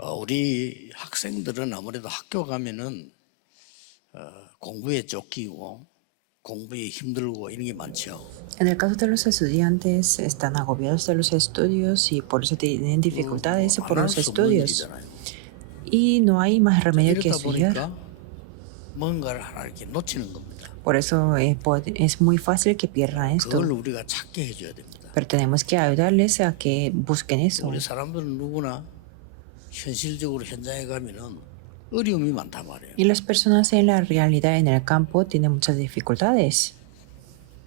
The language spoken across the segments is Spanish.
우리 학생들은 아무래도 학교 가면은 공부에 쫓기고 공부에 힘들고 이런 게 많죠. En el caso de los estudiantes, están agobiados de los estudios y por eso tienen dificultades por 안할 los 수 없는 estudios. 일이잖아요. Y no hay más remedio que 이러다 estudiar. 보니까 뭔가를 하나 이렇게 놓치는 겁니다. Por eso es muy fácil que pierdan esto. 그걸 우리가 찾게 해줘야 됩니다. Pero tenemos que ayudarles a que busquen eso. 우리 사람들은 누구나 현실적으로 현장에 가면은 어려움이 많단 말이에요. Y las personas en la realidad, en el campo, tienen muchas dificultades.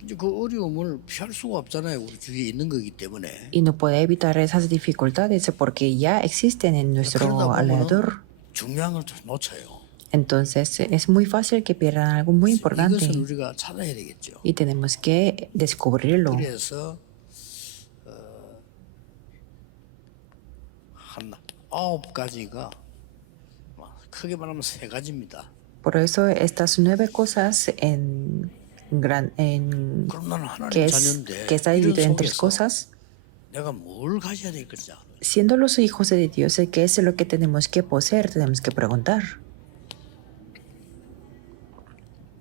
이제 그 어려움을 피할 수가 없잖아요. 우리 주위에 있는 거기 때문에. Y no puede evitar esas dificultades porque ya existen en nuestro 그러다 alrededor. 보면 중요한 걸 좀 놓쳐요. Entonces es muy fácil que pierdan algo muy importante. 이것을 우리가 찾아야 되겠죠. Y tenemos que descubrirlo. 그래서 한 9가지가 크게 말하면 3가지입니다. Por eso estas 9 cosas 그럼 나는 하나님 자녀인데 que está 이런 dividido en 3 속에서 cosas. 내가 뭘 가져야 될 거냐. Siendo los hijos de Dios, ¿qué es lo que tenemos que poseer? Tenemos que preguntar.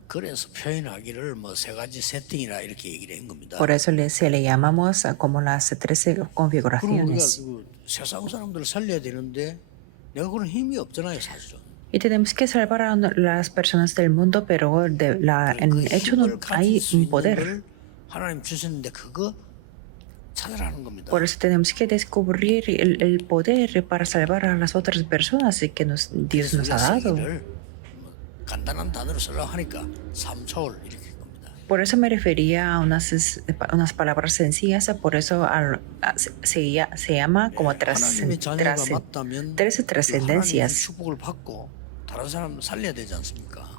그래서 표현하기를 뭐 3가지 세팅이라 이렇게 얘기를 한 겁니다. Por eso se le llamamos como las 13 그럼 우리가 configuraciones. 그 세상 사람들을 살려야 되는데 내가 그런 힘이 없잖아요, 사실은. Y tenemos que salvar a las personas del mundo, pero en el hecho no hay un poder. 하나님 주셨는데 그거 찾으라는 겁니다. Por eso tenemos que descubrir el poder para salvar a las otras personas que Dios nos ha dado. 간단한 단어로 쓰려고 하니까 3초월 이렇게 한 겁니다. Por eso me refería a unas palabras sencillas, por eso se llama como 하나님의 자녀가 맞다면 13 trascendencias. 축복을 받고 다른 사람 살려야 되지 않습니까?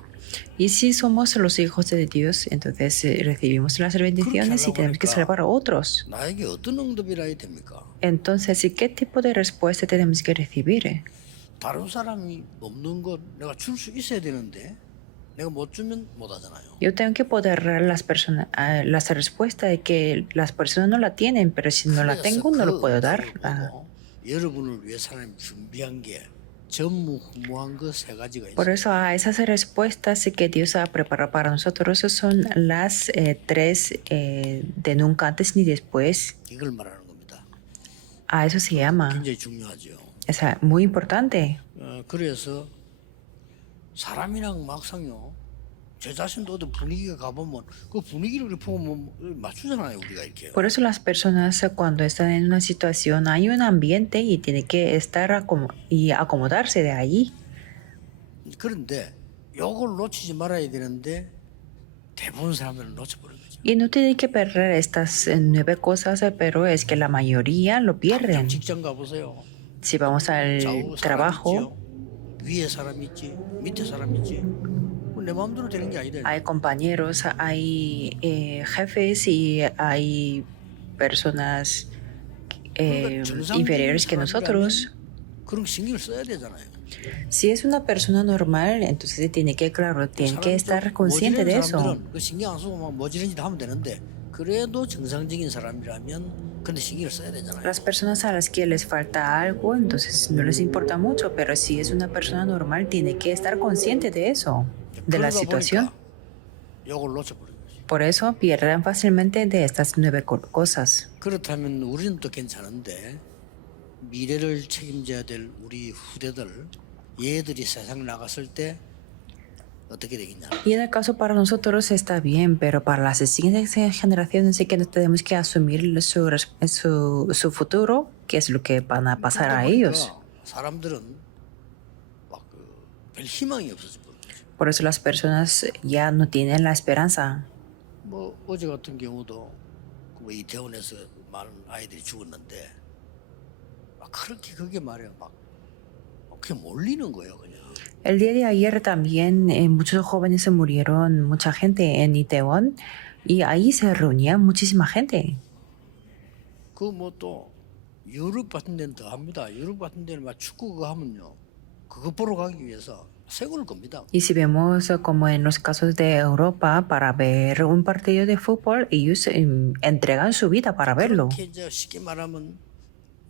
Y si somos los hijos de Dios, entonces recibimos las bendiciones y tenemos que salvar a otros. 나에게 어떤 응답이라 해야 됩니까? Entonces, ¿qué tipo de respuesta tenemos que recibir? 다른 사람이 없는 것 내가 줄 수 있어야 되는데 내가 못 주면 못 하잖아요. Yo tengo que poder dar a las personas la respuesta de que las personas no la tienen, pero si no la tengo, no lo puedo dar. 여러분을 위해 하나님 준비한 게 전무후무한 거 3가지가 있어요. Por eso a esas respuestas que Dios ha preparado para nosotros son las 3 de nunca antes ni después. 이걸 말하는 겁니다. A eso se llama. 굉장히 중요하죠. Es muy importante. 그래서 사람이랑 막상요. 제 자신도 어떤 분위기가 가보면 그 분위기를 이렇게 보면 맞추잖아요, 우리가 이렇게. Por eso las personas cuando están en una situación hay un ambiente y tiene que estar y acomodarse de allí. 그런데 요걸 놓치지 말아야 되는데 대부분 사람들은 놓쳐버린 거죠. Y no tiene que perder estas 9 cosas, pero es que la mayoría lo pierden. 직장 가보세요. Si vamos al trabajo, 위에 사람 있지, 밑에 사람 있지. 내 마음대로 되는 게 아니다. hay compañeros, hay jefes y hay personas inferiores que nosotros. 그런 신경을 써야 되잖아요. Si es una persona normal, entonces tiene que estar consciente de eso. 그 신경 안 쓰고 막 뭐지른 짓 하면 되는데 그래도 정상적인 사람이라면 근데 신경을 써야 되잖아요. Las personas a las que les falta algo, entonces no les importa mucho, pero si es una persona normal, tiene que estar consciente de eso, de la situación. 요걸 놓쳐버린 거지. Por eso pierden fácilmente de estas 9 cosas. 그렇다면 우리는 또 괜찮은데 미래를 책임져야 될 우리 후대들 얘들이 세상 나갔을 때 어떻게 되겠냐? Y en el caso para nosotros está bien, pero para las siguientes generaciones sí que tenemos que asumir su futuro, que es lo que van a pasar a ellos. 사람들은 별 희망이 없어져 버린 거죠. Por eso las personas ya no tienen la esperanza. 뭐 어제 같은 경우도 뭐 이태원에서 많은 아이들이 죽었는데 막 그렇게 그게 말이야 막 그게 몰리는 거예요 그냥. El día de ayer también muchos jóvenes se murieron, mucha gente en Itaewon, y ahí se reunía muchísima gente. 그 뭐 또 유럽 같은 데는 더 합니다. 유럽 같은 데는 막 축구 그거 하면요. 그거 보러 가기 위해서 세골 겁니다. Y si vemos como en los casos de Europa, para ver un partido de fútbol, ellos entregan su vida para verlo. 그렇게 이제 쉽게 말하면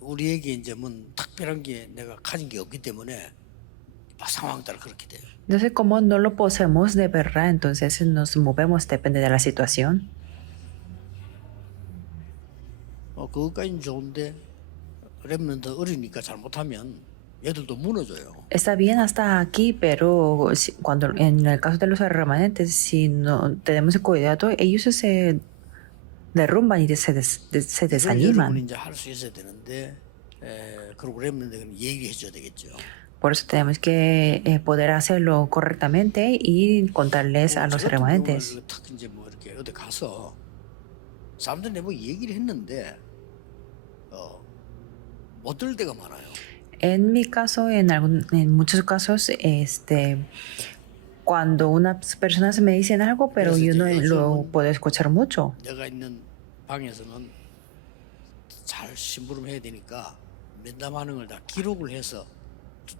우리에게 이제 뭐 특별한 게 내가 가진 게 없기 때문에 상황 따라 그렇게 돼요. Entonces, como no lo poseemos de verdad, entonces nos movemos, depende de la situación. 그것까지는 좋은데 렘넌트 어리니까 잘못하면 얘들도 무너져요. Está bien hasta aquí, pero cuando en el caso de los remanentes, si no tenemos cuidado, ellos se derrumban y se 이걸 여러분이 desaniman. 이제 할 수 있어야 되는데 그리고 렘넌트는 얘기해 줘야 되겠죠. Por eso tenemos que poder hacerlo correctamente y contarles a los 저 같은 remanentes. 경우는 특히 이제 뭐 이렇게 어디 가서 사람들 내보고 얘기를 했는데 못 들을 때가 많아요. En mi caso, en muchos casos, cuando unas personas me dicen algo, pero yo no lo puedo escuchar mucho. 내가 있는 방에서는 잘 심부름해야 되니까 면담하는 걸 다 기록을 해서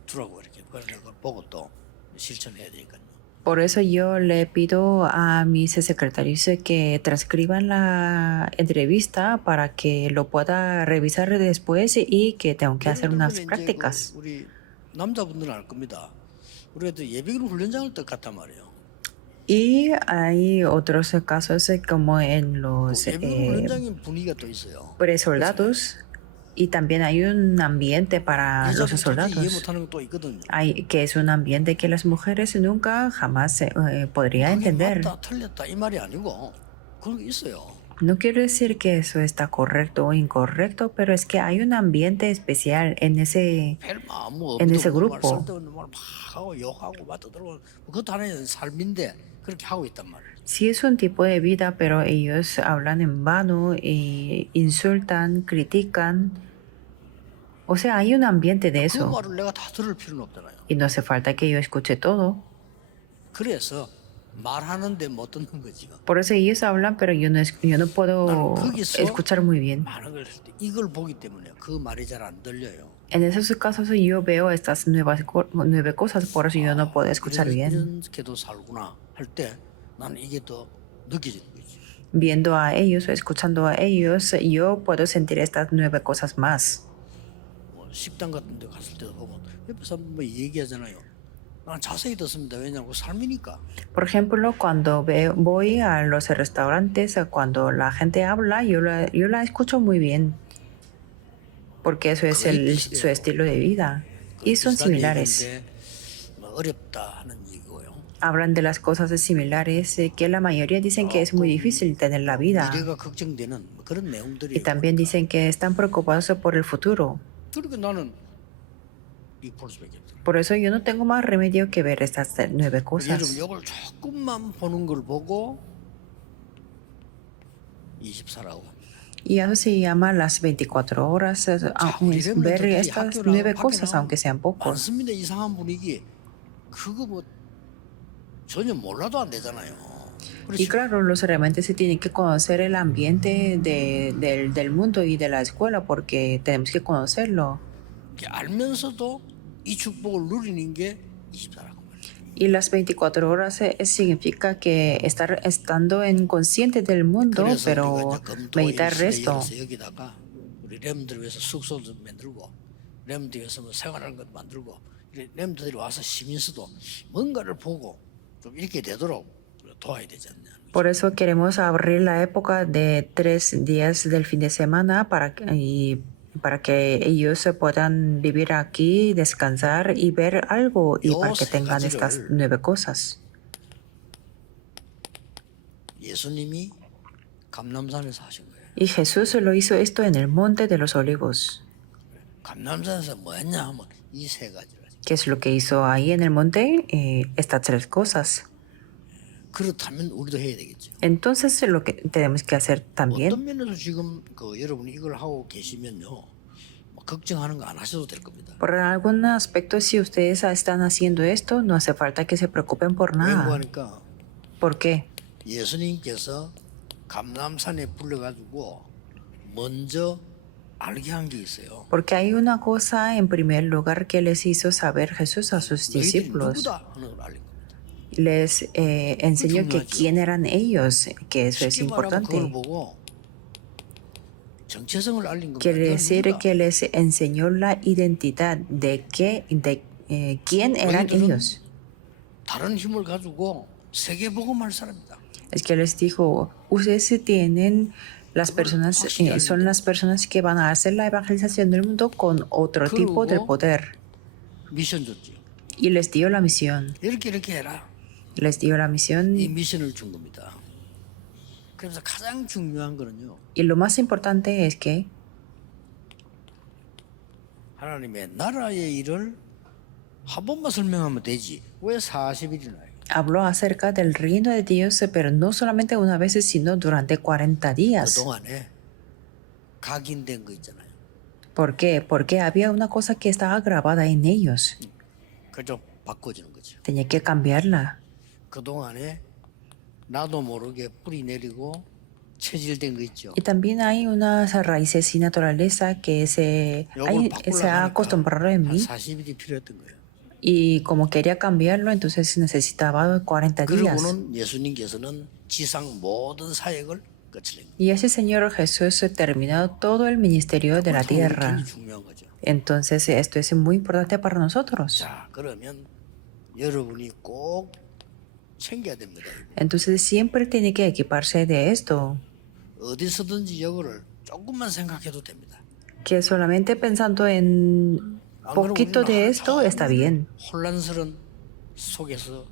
두라고 이렇게 그걸 보고 또 실천해야 되니까요. Por eso yo le pido a mis secretarios que transcriban la entrevista para que lo pueda revisar después y que tengo que hacer unas prácticas. 우리 남자분들은 알 겁니다. 우리가 또 예비군 훈련장을 딱 갔단 말이에요. Y hay otros casos como en los 예비군 훈련장의 분위기가 또 있어요. presoldados y también hay un ambiente para los 여자분 이해 soldados. 못하는 것도 있거든요. Hay, que es un ambiente que las mujeres nunca jamás podría 그게 entender. 맞다 틀렸다 이 말이 아니고 그런 게 있어요. No quiero decir que eso está correcto o incorrecto, pero es que hay un ambiente especial en ese en ese grupo. 막 하고 욕하고 막 떠들고 그것도 하나의 삶인데 그렇게 하고 있단 말이에요. Sí es un tipo de vida, pero ellos hablan en vano y insultan, critican. O sea, hay un ambiente de 그 eso 말을 내가 다 들을 필요는 없잖아요. y no hace falta que yo escuche todo. 그래서 말하는데 못 듣는 거지. Por eso ellos hablan, pero yo no puedo 나는 거기서 escuchar muy bien. 많은 걸 할 때 이걸 보기 때문에 그 말이 잘 안 들려요. En esos casos yo veo estas nueve cosas, por eso yo no puedo escuchar bien. 이렇게도 살구나 할 때 나는 이게 더 느껴지는 거지. Viendo a ellos o escuchando a ellos, yo puedo sentir estas 9 cosas más. 뭐 식당 같은 데 갔을 때도 보면 옆에서 뭐 얘기하잖아요. 난 자세히 듣습니다. 왜냐하면 삶이니까. Por ejemplo, cuando voy a los restaurantes, cuando la gente habla, yo la escucho muy bien, porque eso es su estilo de vida. Y son similares. 뭐 어렵다 하는 얘기고요. Hablan de las cosas similares que la mayoría dicen que es muy difícil tener la vida. 미래가 걱정되는 그런 내용들이. Y también dicen que están preocupados por el futuro. 그러니까 나는 이 볼 수밖에 없어요. Por eso yo no tengo más remedio que ver estas 9 여러분 cosas. 이걸 조금만 보는 걸 보고 24라고 합니다. Y eso se llama las 24 horas, ver estas 9 cosas, aunque sean pocos. 많습니다. 이상한 분위기. 그거 뭐 전혀 몰라도 안 되잖아요. Y claro, los realmente se tienen que conocer el ambiente del mundo y de la escuela porque tenemos que conocerlo. 알면서도 이 축복을 누리는 게 24라고 말이에요. Y las 24 horas significa que estando en consciente del mundo, pero meditar resto. 여기다가 우리 렘들 위해서 숙소도 만들고 렘들 위해서 뭐 생활하는 것도 만들고 렘들이 와서 시민수도 뭔가를 보고 좀 이렇게 되도록 도와야 되지 않냐. Por eso queremos abrir la época de 3 días del fin de semana para que ellos puedan vivir aquí, descansar y ver algo y para que tengan estas 9 cosas. 예수님이 감람산에서 하신 거예요. Y Jesús lo hizo esto en el monte de los olivos. 감람산에서 뭐 했냐 하면 이 세 가지를 하죠. ¿Qué es lo que hizo ahí en el monte? Estas 3 cosas. 그렇다면 우리도 해야 되겠죠. Entonces lo que tenemos que hacer también. 어떤 면에서 지금 여러분이 이걸 하고 계시면요, 뭐 걱정하는 거 안 하셔도 될 겁니다. Por algún aspecto, si ustedes están haciendo esto, no hace falta que se preocupen por nada. 왜냐하니까 ¿Por qué? 예수님께서 감람산에 불러가지고 먼저 알게 한 게 있어요. Porque hay una cosa en primer lugar que les hizo saber Jesús a sus 너희들이 discípulos. 누구다 하는 걸 알린 겁니다. Les enseñó que quién eran ellos, que eso es 쉽게 말하면 그걸 importante. 보고 정체성을 알린 겁니다. Quiere 너 decir 누구다? que les enseñó la identidad de quién eran 너희들은 ellos. 다른 힘을 가지고 세계 복음할 사람이다. Es que les dijo, ustedes tienen las 그걸 personas, 확실히 son 알린대. las personas que van a hacer la evangelización del mundo con otro tipo de 그리고 poder. 미션 줬지. Y les dio la misión. 이렇게 해라. Les dio la 이 misión. 미션을 준 겁니다. 그래서 가장 중요한 거는요. Y lo más importante es que 하나님의 나라의 일을 한 번만 설명하면 되지. 왜 40일이나 해요? habló acerca del reino de Dios, pero no solamente una vez, sino durante 40 días. 그동안에 각인된 거 있잖아요. ¿Por qué? Porque había una cosa que estaba grabada en ellos. 그죠? 바꿔주는 거죠. Tenía que cambiarla. 그동안에 나도 모르게 뿌리 내리고 체질된 거 있죠. Y también hay unas raíces y naturaleza que se 요걸 ha 바꾸려고 acostumbrado en 하니까 한 mí. 40일이 필요했던 거예요. Y como quería cambiarlo, entonces necesitaba 40 días. 그리고는 예수님께서는 지상 모든 사역을 거치는 거예요. Y ese Señor Jesús terminó todo el ministerio de la tierra. 굉장히 중요한 거죠. Entonces esto es muy importante para nosotros. 자, 그러면 여러분이 꼭 챙겨야 됩니다. Entonces siempre tiene que equiparse de esto. 어디서든지 여거를 조금만 생각해도 됩니다. Que solamente pensando en 안 그러면 poquito 우리는 de esto está bien. 혼란스러운 속에서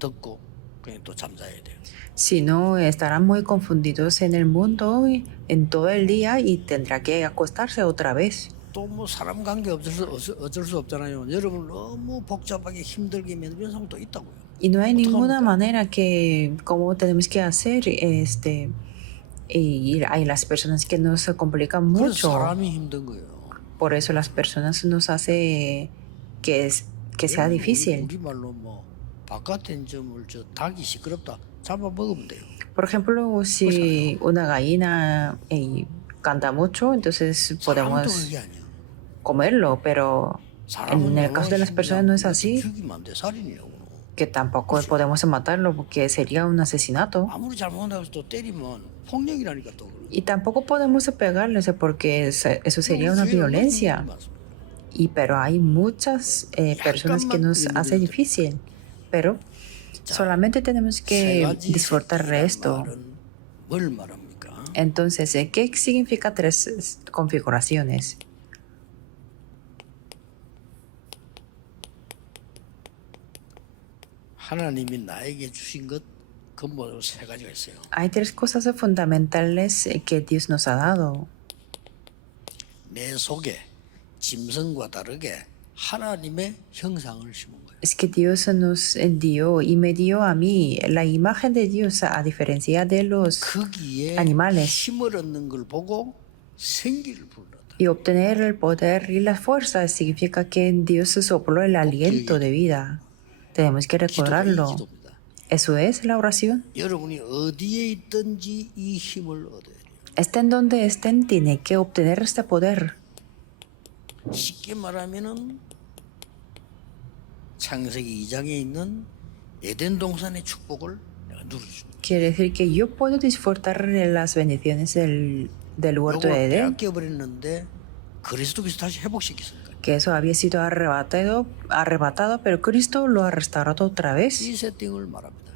듣고 그냥 또 잠자야 돼요. Si no, estarán muy confundidos en el mundo en todo el día y tendrá que acostarse otra vez. 또 뭐 사람 관계 어쩔 수 없잖아요. 여러분 너무 복잡하게 힘들게 만드는 사람도 있다고요. Y no hay ninguna manera que, como tenemos que hacer, y hay las personas que nos complican 그래서 mucho. 사람이 힘든 거예요. Por eso las personas nos hace que sea difícil. 우리 말로 뭐 바깥에 점을 저 닭이 시끄럽다 잡아 먹으면 돼요. Por ejemplo, si una gallina canta mucho, entonces 사람도 podemos 그게 아니야. comerlo, pero en el caso de las personas no es así, 죽이면 안 돼. 살인이라고. que tampoco podemos matarlo porque sería un asesinato. 아무리 잘못한다고 해서 또 때리면 폭력이라니까 또. Y tampoco podemos pegarles porque eso sería una violencia. Pero hay muchas personas que nos hace difícil. Pero solamente tenemos que disfrutar de esto. 뭘 말합니까? Entonces, ¿qué significa 3 configuraciones? 하나님이 나에게 주신 것 근본으로 3가지가 있어요. Hay 3 cosas fundamentales que Dios nos ha dado. 내 속에 짐승과 다르게 하나님의 형상을 심은 거예요. Es que Dios nos dio y me dio a mí la imagen de Dios a diferencia de los 거기에 animales. 힘을 얻는 걸 보고 생기를 불렀다. Y obtener el poder y la fuerza significa que Dios sopló el aliento de vida. Tenemos que 기도가 이 recordarlo. 기도입니다. Eso es la oración. 여러분이 어디에 있든지 이 힘을 얻어야 돼요. Estén donde estén, tiene que obtener este poder. 쉽게 말하면은 창세기 2장에 있는 에덴 동산의 축복을 내가 누려줍니다. Quiere decir que yo puedo disfrutar de las bendiciones del huerto de 이걸 Edén, 빼앗겨 버렸는데 그리스도께서 다시 회복시켰습니다. que eso había sido arrebatado, pero Cristo lo ha restaurado otra vez. 이 세팅을 말합니다.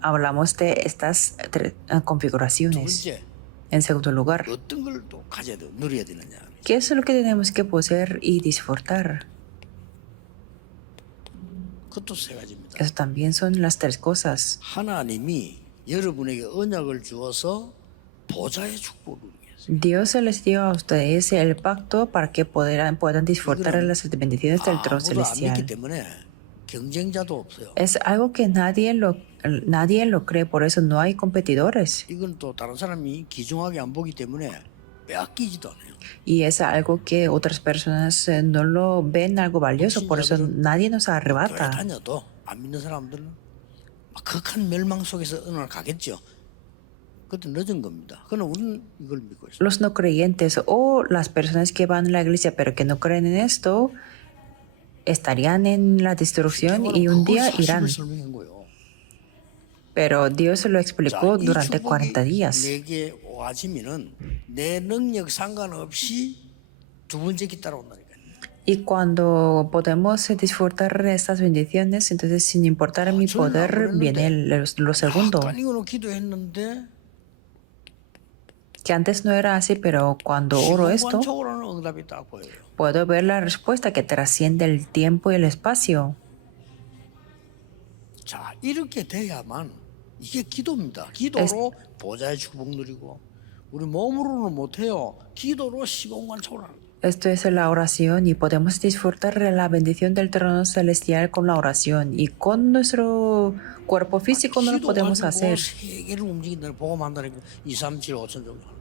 Hablamos de estas 두 configuraciones. 번째, En segundo lugar, 어떤 걸 또 가져야 돼, 누려야 되느냐. ¿qué es lo que tenemos que poseer y disfrutar? 그것도 3가지입니다. Eso también son las 3 cosas. 하나님이 여러분에게 언약을 주어서 보좌의 축복을 누리게 했어요. Dios les dio a ustedes el pacto para que puedan disfrutar de las bendiciones del trono 아무도 안 믿기 celestial. 때문에 경쟁자도 없어요. Es algo que nadie lo cree, por eso no hay competidores. 이건 또 다른 사람이 귀중하게 안 보기 때문에 빼앗기지도 않아요. Y es algo que otras personas no lo ven algo valioso, por eso nadie nos 교회 arrebata. 다녀도 안 믿는 사람들은 막 극한 멸망 속에서 어느 날 가겠죠. 그것도 늦은 겁니다. 그러나 우리는 이걸 믿고 있어요. Los no creyentes o las personas que van a la iglesia pero que no creen en esto estarían en la destrucción y un día irán. 설명한 거예요. Pero Dios lo 자, explicó 이 durante 축복이 40 días. 내게 와지면은 내 능력 상관없이 두 번째 기 따라온다니까요. Y cuando podemos disfrutar de estas bendiciones, entonces sin importar mi 저는 안 poder, viene 그랬는데 lo segundo. 약간 이거로 기도했는데 Que antes no era así, pero cuando oro esto, 시공간적으로는 응답이 딱 보여요. puedo ver la respuesta que trasciende el tiempo y el espacio. 자, 이렇게 돼야만 이게 기도입니다. 기도로 보좌의 축복 누리고 우리 몸으로는 못해요. 기도로 시공간적으로 하는 거예요. Esto es la oración y podemos disfrutar de la bendición del trono celestial con la oración. Y con nuestro cuerpo físico no lo 기도 podemos 가지고 하cer. 세계를 움직인다는 보고만다는 2, 3, 7, 5천 정도 하는 거예요.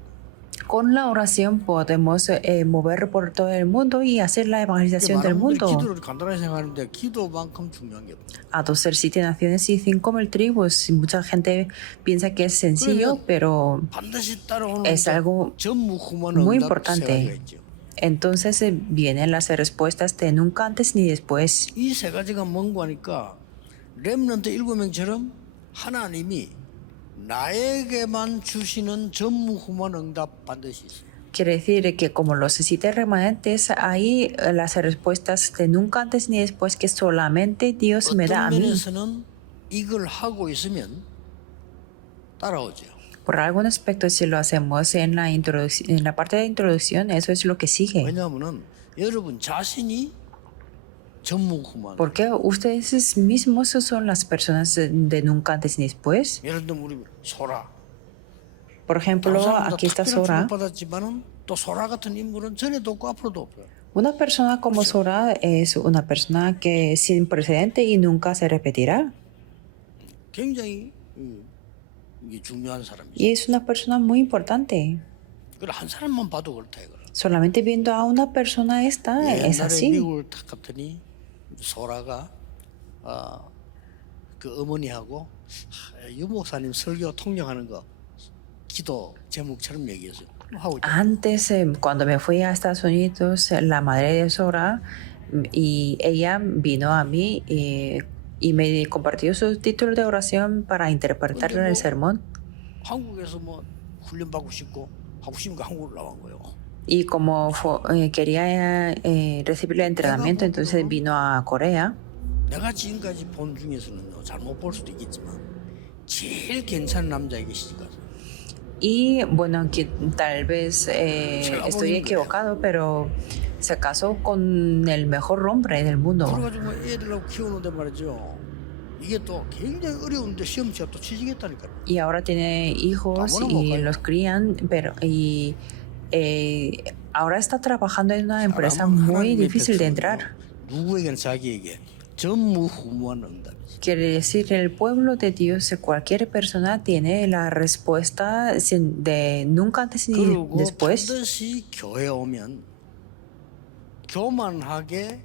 Con la oración podemos mover por todo el mundo y hacer la evangelización del 많은 분들이 mundo. 기도를 간단하게 생각하는데 기도만큼 중요한 게 없어요. A 207 naciones y 5,000 tribus. Y mucha gente piensa que es sencillo, pero 반드시 따라오는 es algo 전무후무한 muy 응답 세 가지가 importante. 있죠. Entonces vienen las respuestas de nunca antes ni después. 이 세 가지가 뭔고 하니까 렘넌트 7명처럼 하나님이 나에게만 주시는 전무후무한 응답 반드시 있어요. Quiere decir que como los 7 remanentes, hay las respuestas de nunca antes ni después que solamente Dios me da a 어떤 mí. 면에서는 이걸 하고 있으면 따라오죠. Por algún aspecto, si lo hacemos en la parte de introducción, eso es lo que sigue. 왜냐하면은 여러분 자신이 전무후무한. Porque ustedes mismos son las personas de nunca antes ni después. 예를 들면 우리 소라. Por ejemplo, aquí está Sora. 받았지만은 또 소라 같은 인물은 전에도 없고 앞으로도 없어요. Una persona como Sora es una persona que es sin precedente y nunca se repetirá. 굉장히 이게 중요한 사람이죠. Y es una persona muy importante. 그걸 한 사람만 봐도 그렇다 이거라. Solamente viendo a una persona esta es 옛날에 así. 미국을 탁 갔더니 소라가 그 어머니하고 유 목사님 설교 통역하는 거 기도 제목처럼 얘기했어요. 하고 있죠. Antes, cuando me fui a Estados Unidos, la madre de Sora y ella vino a mí y me compartió su título de oración para interpretar el sermón. 한국에서 뭐 훈련 받고 싶고 하고 싶으니까 한국으로 나온 거예요. Y como quería recibir el entrenamiento, entonces vino a Corea. 내가 지금까지 본 중에서는 잘못 볼 수도 있겠지만 제일 괜찮은 남자에게 시집가서 Y bueno, que tal vez estoy equivocado, pero se casó con el mejor hombre del mundo. 그래가지고 뭐 애들하고 키우는데 말이죠. 이게 또 굉장히 어려운데 시험치가 또 취직했다니까요. Y ahora tiene hijos y los crían, pero ahora está trabajando en una empresa muy difícil de entrar. 누구에게나 자기에게 전무후무한 응답이죠. Quiere decir, el pueblo de Dios, cualquier persona tiene la respuesta de nunca antes ni 그리고 después. 반드시 교회 오면 교만하게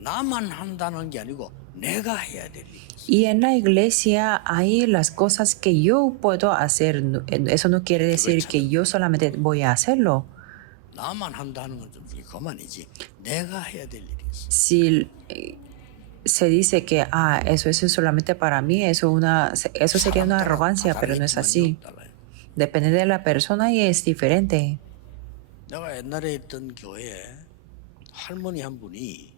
나만 한다는 게 아니고 내가 해야 될 일. Y en la iglesia hay las cosas que yo puedo hacer. Eso no quiere decir que yo solamente voy a hacerlo. 나만 한다는 건 좀 그만이지. 내가 해야 될 일이 있어. Si se dice que eso es solamente para mí, eso sería una arrogancia, pero no es así. Depende de la persona y es diferente. 내가 옛날에 있던 교회에 할머니 한 분이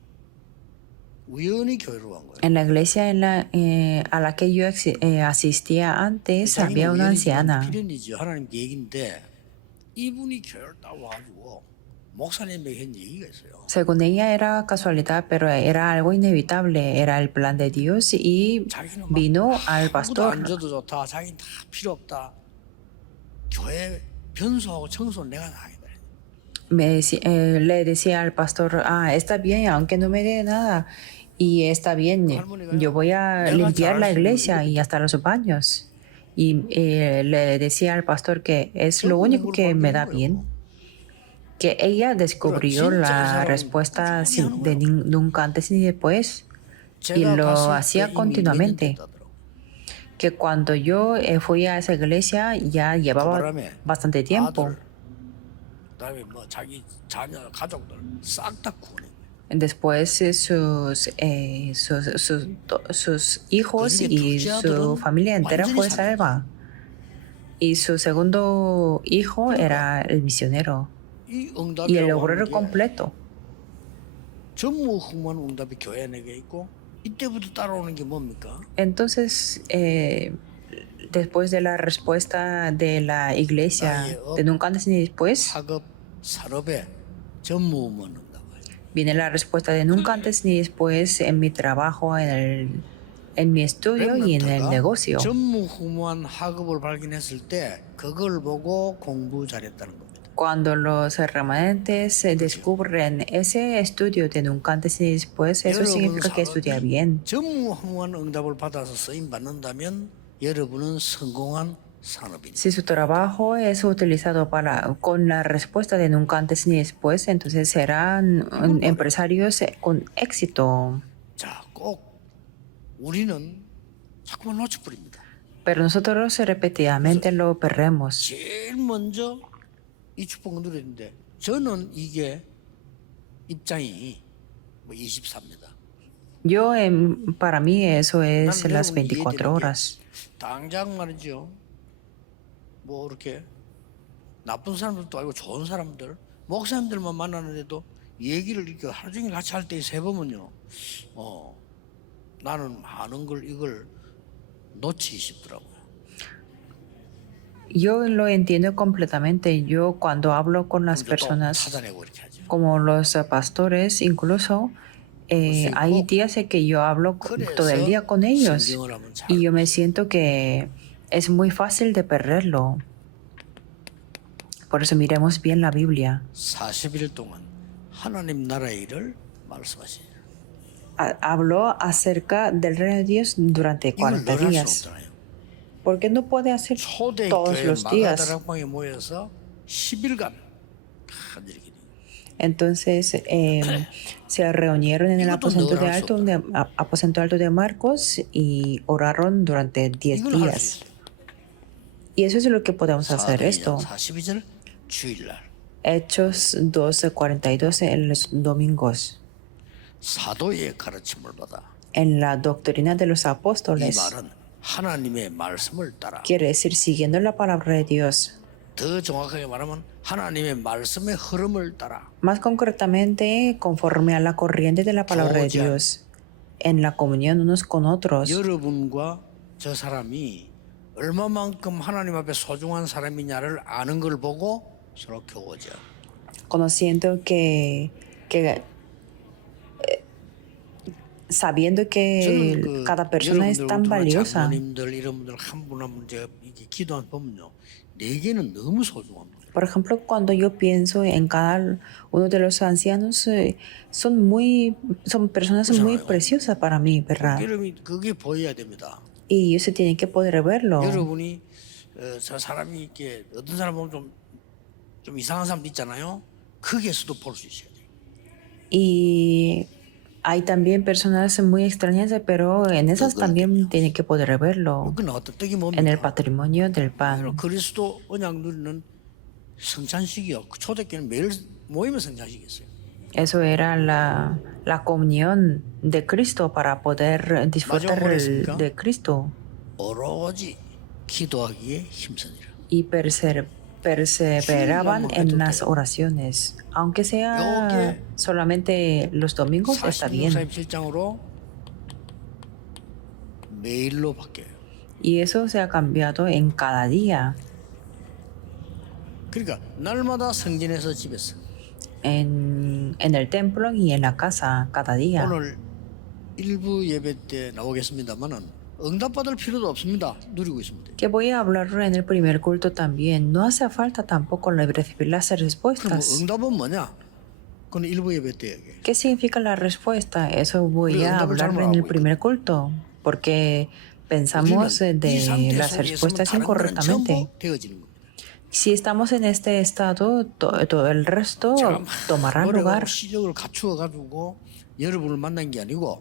우연히 교회로 간 거예요. En la iglesia a la que yo asistía antes había una anciana. 필연이죠. 하나님 계획인데 이분이 교회를 딱 와가지고 목사님에게 한 얘기가 있어요. Según ella era casualidad, pero era algo inevitable, era el plan de Dios y vino al 아무도 pastor. 안 줘도 좋다. 자기는 다 필요 없다. 교회 변소하고 청소는 내가 다 하겠다. Le decía al pastor, está bien, aunque no me dé nada, y está bien, yo voy a limpiar la iglesia y hasta los baños. Y le decía al pastor que es lo único que me da bien. Que ella descubrió la respuesta de nunca antes ni después y lo hacía continuamente. Que cuando yo fui a esa iglesia ya llevaba bastante tiempo. 그다음에 뭐 자기 자녀 가족들 싹 다 구원해. Después sus hijos y su familia entera fue salva. Y su segundo hijo era el misionero 이 y el 응답이라고 obrero 하는 게 completo. 전무후무한 응답이 교회 안에 있고 이때부터 따라오는 게 뭡니까? Entonces, después de la respuesta de la iglesia de nunca antes ni después, 학업, 산업에 전무후무한 응답. viene la respuesta de nunca antes ni después en mi trabajo, en mi estudio y en el negocio. 전무후무한 학업을 발견했을 때 그걸 보고 공부 잘했다는 겁니다. Cuando los remanentes descubren ese estudio de nunca antes ni después, eso significa que estudia bien. 전무후무한 응답을 받아서 쓰임 받는다면 여러분은 성공한 산업입니다. Si su trabajo es utilizado con la respuesta de nunca antes ni después, entonces serán empresarios con éxito. 자, 꼭 우리는 자꾸만 놓쳐버립니다. Pero nosotros repetidamente lo perdemos. 제일 먼저 이 축복을 누렸는데 저는 이게 입장이 24입니다. Para mí eso es las 24 horas. 당장 말이죠. 뭐 이렇게 나쁜 사람들도 아니고 좋은 사람들, 목사님들만 만나는데도 얘기를 이렇게 하루 종일 같이 할 때 세 보면요, 나는 많은 걸 이걸 놓치기 쉽더라고요. Yo lo entiendo completamente. Yo cuando hablo con las 또 personas, 찾아내고 이렇게 하죠. como los pastores, incluso hay días en que yo hablo todo el día con ellos 성경을 하면 잘 y yo me siento que es muy fácil de perderlo. Por eso miremos bien la Biblia. 40일 동안 하나님 나라의 일을 말씀하시죠. Habló acerca del reino de Dios durante 이걸 40 늘 할 수 días. 없잖아요. Porque no puede hacer todos 초대교회 los días. 마가다락방에 모여서 10일간 이렇게 Entonces se reunieron en el aposento alto de Marcos y oraron durante 10 이걸 할 수 días. 있어요. Y eso es lo que podemos hacer esto. 42절 주일날 Hechos 12:42 en los domingos. 사도의 가르침을 받아. En la doctrina de los 이 apóstoles. 말은 하나님의 말씀을 따라. Quiere decir siguiendo la palabra de Dios. 더 정확하게 말하면 하나님의 말씀의 흐름을 따라. Más concretamente, conforme a la corriente de la palabra de Dios. En la comunión unos con otros. 여러분과 저 사람이 얼마만큼 하나님 앞에 소중한 사람이냐를 아는 걸 보고 서로 교제하고. Conociendo sabiendo que 저는 cada persona es tan valiosa. 장로님들 이런 분들 한 분 한 분 제가 이렇게 기도한 보면요, 내게는 너무 소중합니다. Por ejemplo, cuando yo pienso en cada uno de los ancianos, son personas muy preciosas para mí, ¿verdad? 여러분이 그게 보여야 됩니다. Y ellos se tienen que poder verlo. 여러분이 저 사람이 이렇게 어떤 사람 보면 좀 이상한 사람도 있잖아요. 거기에서도 볼 수 있어야 돼요. Y hay también personas muy extrañas, pero en esas también tienen que poder verlo. 그건 어떤 떡이 En el 뭡니까? patrimonio del pan. 그리스도 언약 누리는 성찬식이요. 초대교회는 매일 모이면 성찬식이었어요. Eso era la comunión de Cristo para poder disfrutar de Cristo. 오로지 기도하기에 힘쓰니라. Y perseveraban en las oraciones. Aunque sea solamente los domingos, está bien. 46장으로 매일로 바뀌어요. Y eso se ha cambiado en cada día. 그러니까 날마다 성전에서 집에서. En el templo y en la casa, cada día. 오늘 일부 예배 때 나오겠습니다만은 응답받을 필요도 없습니다. 누리고 있습니다. Que voy a hablar en el primer culto también. No hace falta tampoco recibir las 그럼 respuestas. 응답은 뭐냐? 그건 일부 예배 때 얘기해요. ¿Qué significa la respuesta? Eso voy a hablar en el primer culto. Porque pensamos de las respuestas incorrectamente. Si estamos en este estado, todo el resto tomará lugar. 시적을 갖추어 가지고 여러분을 만난 게 아니고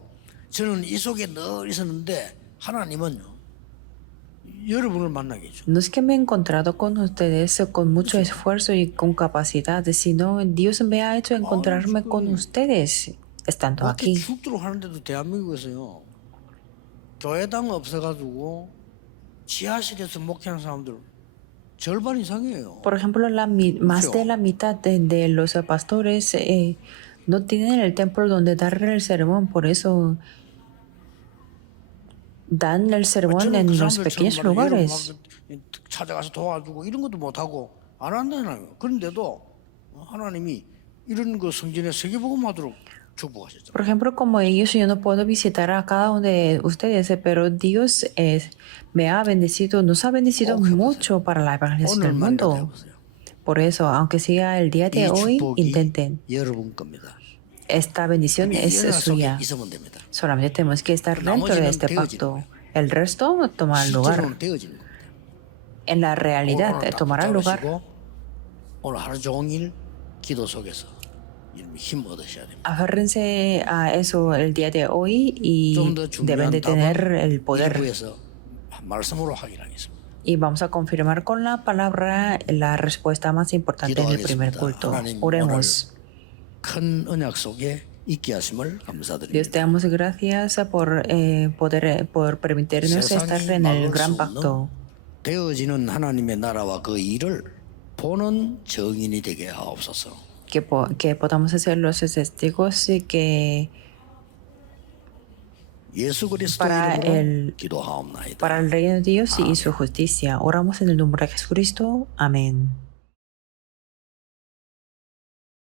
저는 이 속에 늘 있었는데 하나님은요 여러분을 만나게 해줘. No es que me he encontrado con ustedes con mucho esfuerzo y con capacidad, sino Dios me ha hecho encontrarme con ustedes. estando 그렇게 aquí. 죽도록 하는데도 대한민국에서요 교회당 없어가지고 지하실에서 목회하는 사람들 절반 이상이에요. Por ejemplo, más de la mitad de los pastores no tienen el templo donde dar el sermón, por eso dan el sermón 저는 그 en los 사람들처럼 pequeños 말이에요. 여러분 lugares. 막 찾아가서 도와주고 이런 것도 못하고 안 한다잖아요. 그런데도 하나님이 이런 거 성전에 세계복음하도록 축복하셨잖아요. Por ejemplo, como ellos, yo no puedo visitar a cada uno de ustedes, pero Dios me ha bendecido, nos ha bendecido mucho para la evangelización del 오늘만이라도 mundo. 해보세요. Por eso, aunque sea el día de 이 hoy, 축복이 intenten. 여러분 겁니다. Esta bendición 이 es 연합 속에 suya. 있으면 됩니다. Solamente tenemos que estar dentro de 나머지는 este 되어지는 pacto. 거예요. El resto tomará lugar. 실제로는 되어지는 겁니다. En la realidad 오늘 딱 tomará lugar. 붙잡으시고 오늘 하루 종일 기도 속에서 힘 얻으셔야 됩니다. Aférrense a eso el día de hoy y 좀 더 deben 중요한 de tener 답은 el poder. 일부에서 말씀으로 확인하겠습니다. Y vamos a confirmar con la palabra la respuesta más importante en el primer culto. 하나님 Oremos. 오늘 큰 언약 속에 있게 하심을 Dios, 감사드립니다. te damos gracias por permitirnos estar 세상이 en el 막을 gran 수 pacto. 없는 되어지는 하나님의 나라와 그 일을 보는 증인이 되게 하옵소서. Que podamos ser los testigos y que 예수 그리스도 para 이름으로 기도하옵나이다. para el reino de Dios y su justicia. Oramos en el nombre de Jesucristo. Amén.